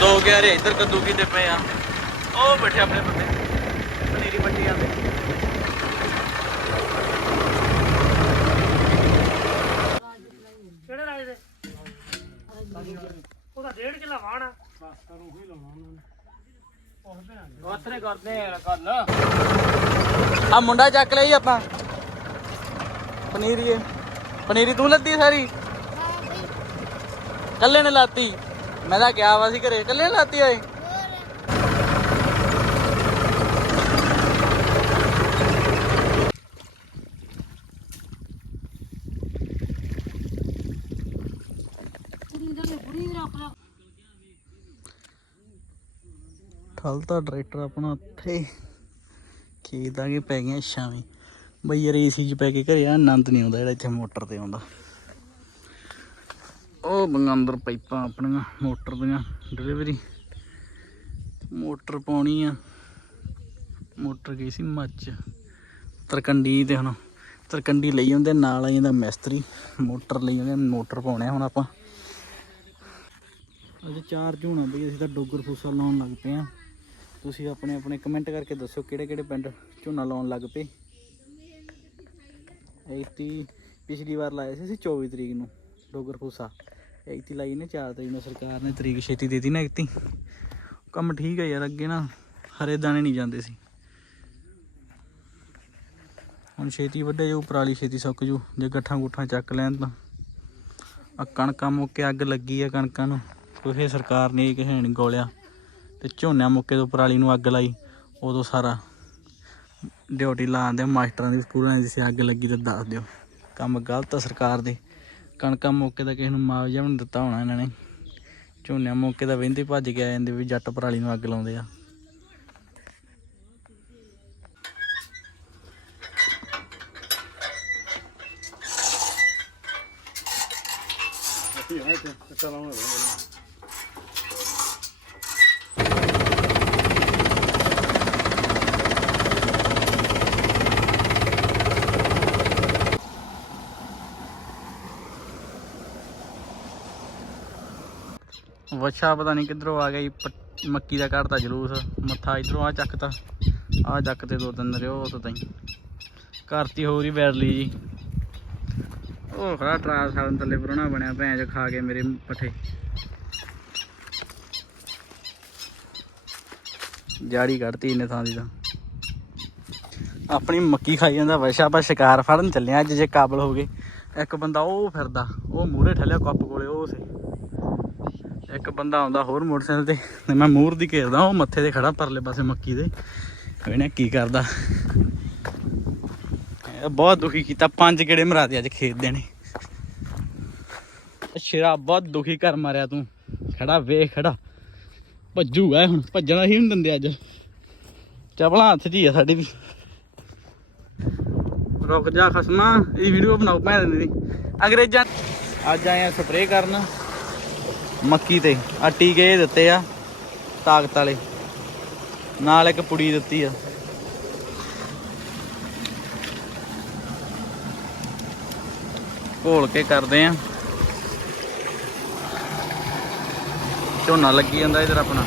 ਦੋ ਗਿਆਰੇ ਇੱਧਰ ਕੱਦੂ ਕੀਤੇ ਪਏ ਆ ਉਹ ਬੈਠੇ ਆਪਣੇ ਬੰਦੇ। ਪਨੀਰੀ ਪੱਟੀ ਜਾਂਦੇ ਕਿਹੜੇ ਰਾਜ ਦੇ? ਉਹਦਾ ਡੇਢ ਕਿੱਲਾ ਵਾਣਾ ਕਰਦੇ ਆ ਮੁੰਡਾ ਚੱਕ ਲਈ ਆਪਾਂ। ਪਨੀਰੀ ਪਨੀਰੀ ਤੂੰ ਲੱਦੀ ਸਾਰੀ? ਕੱਲੇ ਨੇ ਲਾਤੀ। ਮੈਂ ਤਾਂ ਕਿਹਾ ਵਾ ਸੀ ਘਰੇ ਕੱਲੇ ਲਾਤੀ ਓਏ ਠਲ ਤਾਂ ਟਰੈਕਟਰ ਆਪਣਾ ਉੱਥੇ ਖੇਤ ਆ ਕੇ ਪੈ ਗਈਆਂ ਛਾਵੇਂ। ਬਈ ਯਾਰ ਏਸੀ 'ਚ ਪੈ ਕੇ ਘਰੇ ਆਨੰਦ ਨਹੀਂ ਆਉਂਦਾ ਜਿਹੜਾ ਇੱਥੇ ਮੋਟਰ ਤੇ ਆਉਂਦਾ। ਉਹ ਬੰਗਾਂ ਅੰਦਰ ਪਾਈਪਾਂ ਆਪਣੀਆਂ, ਮੋਟਰ ਦੀਆਂ ਡਿਲੀਵਰੀ ਮੋਟਰ ਪਾਉਣੀ ਆ। ਮੋਟਰ ਗਈ ਸੀ ਮੱਚ। ਤਰਕੰਡੀ ਤੇ ਹੁਣ ਤਰਕੰਡੀ ਲਈ ਜਾਂਦੇ ਨਾਲ ਆ ਜਾਂਦਾ ਮਿਸਤਰੀ। ਮੋਟਰ ਲਈ ਜਾਂਦੇ ਮੋਟਰ ਪਾਉਣੇ ਆ ਹੁਣ ਆਪਾਂ। ਅਜੇ ਚਾਰ ਝੋਨਾ ਬਈ, ਅਸੀਂ ਤਾਂ ਡੋਗਰ ਫੂਸਾ ਲਾਉਣ ਲੱਗ ਪਏ ਆ। ਤੁਸੀਂ ਆਪਣੇ ਆਪਣੇ ਕਮੈਂਟ ਕਰਕੇ ਦੱਸੋ ਕਿਹੜੇ ਕਿਹੜੇ ਪਿੰਡ ਝੋਨਾ ਲਾਉਣ ਲੱਗ ਪਏ। ਐਤੀ ਪਿਛਲੀ ਵਾਰ ਲਾਇਆ ਸੀ ਅਸੀਂ 24 ਤਰੀਕ ਨੂੰ, ਡੋਗਰ ਫੂਸਾ। ਐਕਤੀ ਲਾਈ ਨੇ 4 ਤਰੀਕ ਨੂੰ, ਸਰਕਾਰ ਨੇ ਤਰੀਕ ਛੇਤੀ ਦੇਤੀ ਨਾ ਐਕਤੀ ਕੰਮ ਠੀਕ ਹੈ ਯਾਰ, ਅੱਗੇ ਨਾ ਹਰੇ ਦਾਣੇ ਨਹੀਂ ਜਾਂਦੇ ਸੀ। ਹੁਣ ਛੇਤੀ ਵੱਡੇ ਜਾਊ, ਪਰਾਲੀ ਛੇਤੀ ਸੁੱਕ ਜੂ ਜੇ ਗੱਠਾਂ ਗੁੱਠਾਂ ਚੱਕ ਲੈਣ ਤਾਂ। ਆ ਕਣਕਾਂ ਮੁੱਕੇ ਅੱਗ ਲੱਗੀ ਆ ਕਣਕਾਂ ਨੂੰ। ਕੋਈ ਸਰਕਾਰ ਨੇ ਕਿਸੇ ਨੇ ਗੋਲਿਆ। ਤੇ ਝੋਨਿਆਂ ਮੁੱਕੇ ਤੋਂ ਪਰਾਲੀ ਨੂੰ ਅੱਗ ਲਾਈ। ਉਦੋਂ ਸਾਰਾ ਡਿਊਟੀ ਲਾਉਂਦੇ ਮਾਸਟਰਾਂ ਦੀ ਸਕੂਲਾਂ ਦੀ ਸੀ ਅੱਗ ਲੱਗੀ ਤਾਂ ਦੱਸ ਦਿਓ। ਕੰਮ ਗਲਤ ਆ ਸਰਕਾਰ ਦੇ। ਕਣਕਾਂ ਮੌਕੇ ਦਾ ਕਿਸੇ ਨੂੰ ਮੁਆਵਜ਼ਾ ਵੀ ਨਹੀਂ ਦਿੱਤਾ ਹੋਣਾ ਇਹਨਾਂ ਨੇ। ਝੋਨਿਆਂ ਮੌਕੇ ਦਾ ਵਹਿੰਦੇ ਭੱਜ ਕੇ ਆ ਜਾਂਦੇ ਵੀ ਜੱਟ ਪਰਾਲੀ ਨੂੰ ਅੱਗ ਲਾਉਂਦੇ ਆ। ਵਛਾ ਪਤਾ ਨਹੀਂ ਕਿੱਧਰੋਂ ਆ ਗਈ ਮੱਕੀ ਦਾ ਕੱਢਤਾ ਜਲੂਸ, ਮੱਥਾ ਇਧਰੋਂ ਆ ਚੱਕਤਾ। ਆ ਚੱਕ ਤੇ ਦੋ ਤਿੰਨ ਰਿਓ ਤੋਂ ਤਾਈ। ਕਰਤੀ ਹੋਰ ਹੀ ਵੈਰ ਜੀ। ਉਹ ਖੜਾ ਟਰਾਸ ਸਾਲਨ ਥੱਲੇ ਪਰੋਣਾ ਬਣਿਆ, ਭੈਣ ਚ ਖਾ ਕੇ ਮੇਰੇ ਪੱਠੇ। ਜਾੜੀ ਕੱਢਤੀ ਇਹਨੇ ਥਾਂ ਦੀ ਤਾਂ। ਆਪਣੀ ਮੱਕੀ ਖਾਈ ਜਾਂਦਾ ਵੈਸ਼ਾ ਆਪਾਂ ਸ਼ਿਕਾਰ ਫੜਨ ਚੱਲੇ ਆ ਅੱਜ ਜੇ ਕਾਬਲ ਹੋ ਗਏ। ਇੱਕ ਬੰਦਾ ਉਹ ਫਿਰਦਾ, ਉਹ ਮੂਹਰੇ ਠੱਲਿਆ ਕੱਪ ਕੋਲੇ, ਉਹ ਸੀ ਇੱਕ ਬੰਦਾ ਆਉਂਦਾ ਹੋਰ ਮੋਟਰਸਾਈਕਲ ਤੇ ਤੇ ਮੈਂ ਮੂਹਰ ਦੀ ਘੇਰਦਾ, ਉਹ ਮੱਥੇ ਤੇ ਖੜਾ ਪਰਲੇ ਪਾਸੇ ਮੱਕੀ ਦੇ। ਇਹਨੇ ਕੀ ਕਰਦਾ? ਬਹੁਤ ਦੁਖੀ ਕੀਤਾ, ਪੰਜ ਗੇੜੇ ਮਰਾ ਅੱਜ ਖੇਤ ਦੇ ਨੇ। ਸ਼ੇਰਾ, ਬਹੁਤ ਦੁਖੀ ਕਰ ਮਾਰਿਆ ਤੂੰ। ਖੜਾ, ਵੇਖ, ਖੜਾ। ਭੱਜੂਗਾ ਇਹ ਹੁਣ, ਭੱਜਣਾ ਹੀ ਨਹੀਂ ਦਿੰਦੇ ਅੱਜ। ਚਪਲਾਂ ਹੱਥ 'ਚ ਹੀ ਆ ਸਾਡੀ ਵੀ। ਰੁਕ ਜਾ ਖਸਮਾ, ਇਹ ਵੀਡੀਓ ਬਣਾਓ, ਭੈਣ ਦੀ। ਅੰਗਰੇਜ਼ਾਂ ਅੱਜ ਆਏ ਆ ਸਪਰੇਅ ਕਰਨ। ਮੱਕੀ ਤੇ ਆ ਟੀਕੇ ਦਿੱਤੇ ਆ, ਤਾਕਤ ਵਾਲੇ। ਨਾਲ ਇੱਕ ਪੁੜੀ ਦਿੱਤੀ ਆ। ਘੋਲ ਕੇ ਕਰਦੇ ਆ। ਝੋਨਾ ਲੱਗੀ ਜਾਂਦਾ ਇਧਰ ਆਪਣਾ।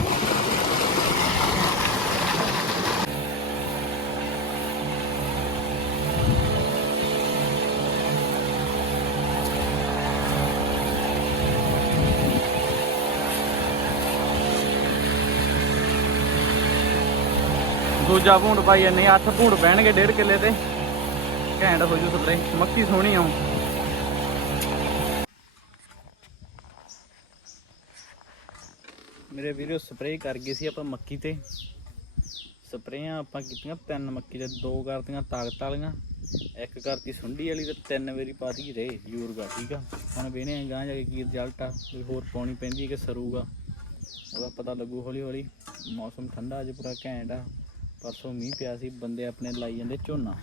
ਦੂਜਾ ਭੂੰਡ ਪਾਈ ਜਾਂਦੇ 8 ਭੂੰਡ ਪੈਣਗੇ ਡੇਢ ਕਿੱਲੇ ਤੇ। ਘੈਂਟ ਹੋ ਜੂ ਸਪਰੇ ਮੱਕੀ ਸੋਹਣੀ ਆਉ ਮੇਰੇ ਵੀਡੀਓ ਸਪਰੇ ਕਰ ਗਏ ਸੀ ਆਪਾਂ ਮੱਕੀ ਤੇ। ਸਪਰੇਆਂ ਆਪਾਂ ਕੀਤੀਆਂ ਤਿੰਨ ਮੱਕੀ ਦੇ, ਦੋ ਕਰਤੀਆਂ ਤਾਕਤ ਵਾਲੀਆਂ, ਇੱਕ ਕਰਤੀ ਸੁੰਡੀ ਵਾਲੀ ਤੇ ਤਿੰਨ ਵਾਰੀ ਪਾਤੀ ਰੇ ਯੂਰਗਾ ਠੀਕ ਆ? ਹੁਣ ਵੇਨੇ ਗਾਂ ਜਾ ਕੇ ਕੀ ਰਿਜ਼ਲਟ ਆ, ਕੋਈ ਹੋਰ ਪਾਉਣੀ ਪੈਂਦੀ ਹੈ ਕਿ ਸਰੂਗਾ? ਉਹਦਾ ਪਤਾ ਲੱਗੂ ਹੌਲੀ ਹੌਲੀ ਮੌਸਮ ਠੰਡਾ ਅੱਜ ਪੂਰਾ ਘੈਂਟ ਆ। ਪਰਸੋਂ ਮੀਂਹ ਪਿਆ ਸੀ, ਬੰਦੇ ਆਪਣੇ ਲਾਈ ਜਾਂਦੇ ਝੋਨਾ।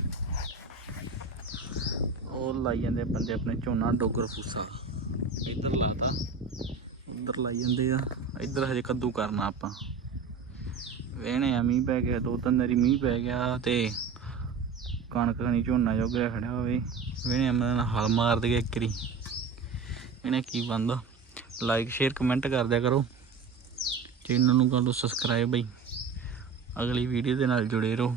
ਉਹ ਲਾਈ ਜਾਂਦੇ ਬੰਦੇ ਆਪਣੇ ਝੋਨਾ, ਡੋਗਰ ਫੂਸਾ। ਇੱਧਰ ਲਾਤਾ। ਉੱਧਰ ਲਾਈ ਜਾਂਦੇ ਆ। ਇੱਧਰ ਹਜੇ ਕੱਦੂ ਕਰਨਾ ਆਪਾਂ। ਵੇਹਣੇ ਆ, ਮੀਂਹ ਪੈ ਗਿਆ, ਦੋ ਤਿੰਨ ਵਾਰੀ ਮੀਂਹ ਪੈ ਗਿਆ ਤੇ ਕਣਕ ਨਹੀਂ ਝੋਨਾ ਜੋਗਿਆ ਖੜਿਆ ਹੋਵੇ। ਵੇਹਣੇ ਮੈਂ ਨਾਲ ਹਲ ਮਾਰ ਦੇ ਇੱਕ ਇਹਨੇ ਕੀ ਬੰਦਾ ਲਾਈਕ ਸ਼ੇਅਰ ਕਮੈਂਟ ਕਰ ਦਿਆ ਕਰੋ। ਚੈਨਲ ਨੂੰ ਕਰ ਲਓ ਸਬਸਕ੍ਰਾਈਬ ਬਈ। ਅਗਲੀ ਵੀਡੀਓ ਦੇ ਨਾਲ ਜੁੜੇ ਰਹੋ।